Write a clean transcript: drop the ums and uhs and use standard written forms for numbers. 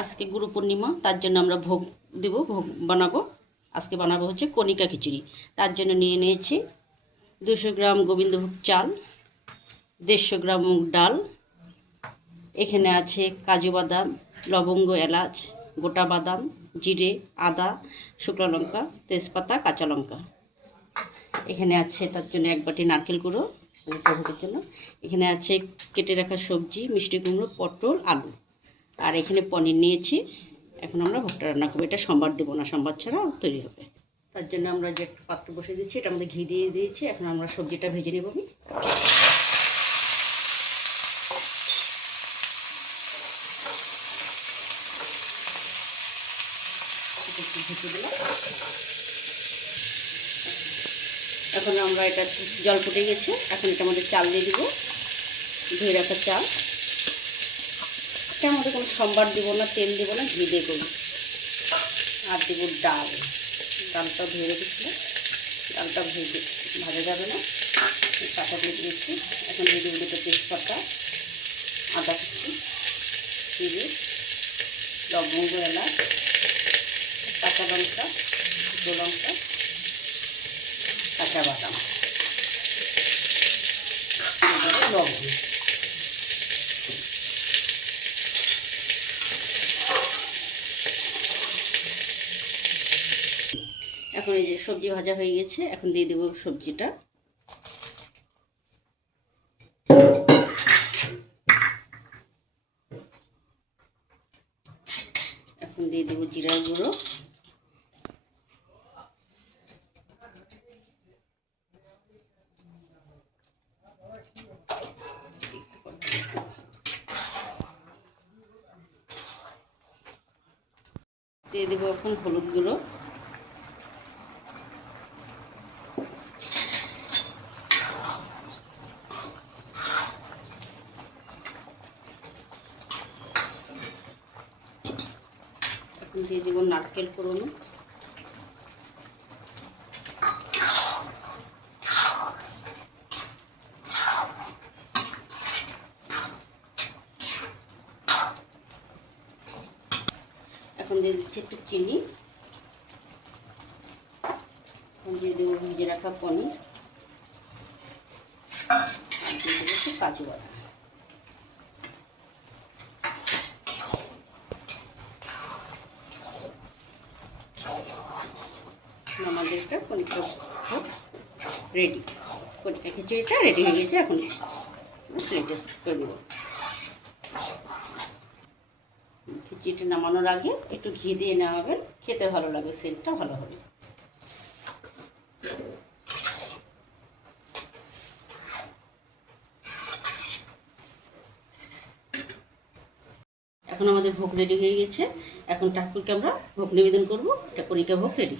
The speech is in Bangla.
আজকে গুরু পূর্ণিমা, তার জন্য আমরা ভোগ দেব, ভোগ বানাবো। আজকে বানাবো হচ্ছে কণিকা খিচুড়ি। তার জন্য নিয়ে নিয়েছি 200 গ্রাম গোবিন্দভোগ চাল, 150 গ্রাম মুগ ডাল, এখানে আছে কাজু বাদাম, লবঙ্গ, এলাচ, গোটা বাদাম, জিরে, আদা, শুকনো লঙ্কা, তেজপাতা, কাঁচা লঙ্কা। এখানে আছে তার জন্য 1 বাটি নারকেল গুঁড়ো ভোগের জন্য। এখানে আছে কেটে রাখা সবজি, মিষ্টি কুমড়ো, পটল, আলু। আর এখানে পনির নিয়েছি। এখন আমরা ভোগটা রান্না করবো। এটা সোমবার দেবো না, সোমবার ছাড়া তৈরি হবে। তার জন্য আমরা যে একটা পাত্র বসে দিচ্ছি, এটার মধ্যে ঘি দিয়ে দিয়েছি। এখন আমরা সবজিটা ভেজে নেব। একটু ভেজে দিলাম। এখন আমরা এটা জল ফুটে গেছে, এখন এটার মধ্যে চাল দিয়ে দিব, ধুয়ে রাখা চাল। এটার মধ্যে কোনো সম্বার দেবো না, তেল দেবো না, ঘি দিয়ে করবো। আর দেবো ডাল, ডালটা ধুয়ে রেখেছিলাম, ডালটা ভাজা যাবে না, কাঁচা দিয়ে দিয়েছি। এখন দিয়ে দেবো দুটো তেজপাতা, আদা কুচি, জিরে, লবঙ্গ, এলাচ, কাঁচা লঙ্কা, শুকনো লঙ্কা, কাঁচা বাদাম, লবণ। এখন এই যে সবজি ভাজা হয়ে গেছে, এখন দিয়ে দেবো সবজিটা। এখন দিয়ে দেবো জিরার গুঁড়ো, দিয়ে দেবো এখন হলুদ গুঁড়ো, এখন দিয়ে দেবো নারকেল কোড়ানো, এখন দিয়ে দিচ্ছি একটু চিনি, এখন দিয়ে দেবো ভেজে রাখা পনির, আর দিয়ে দেবো একটু কাজু বাদাম। আমাদের একটা কণিকা ভোগ রেডি, কণিকা খিচুড়িটা রেডি হয়ে গেছে। এখন প্লেটে করে দেবো। খিচুড়িটা নামানোর আগে একটু ঘি দিয়ে নামাবেন, খেতে ভালো লাগে, সেন্টটা ভালো হবে। এখন আমাদের ভোগ রেডি হয়ে গেছে। এখন ঠাকুরকে আমরা ভোগ নিবেদন করবো। এটা কণিকা ভোগ রেডি।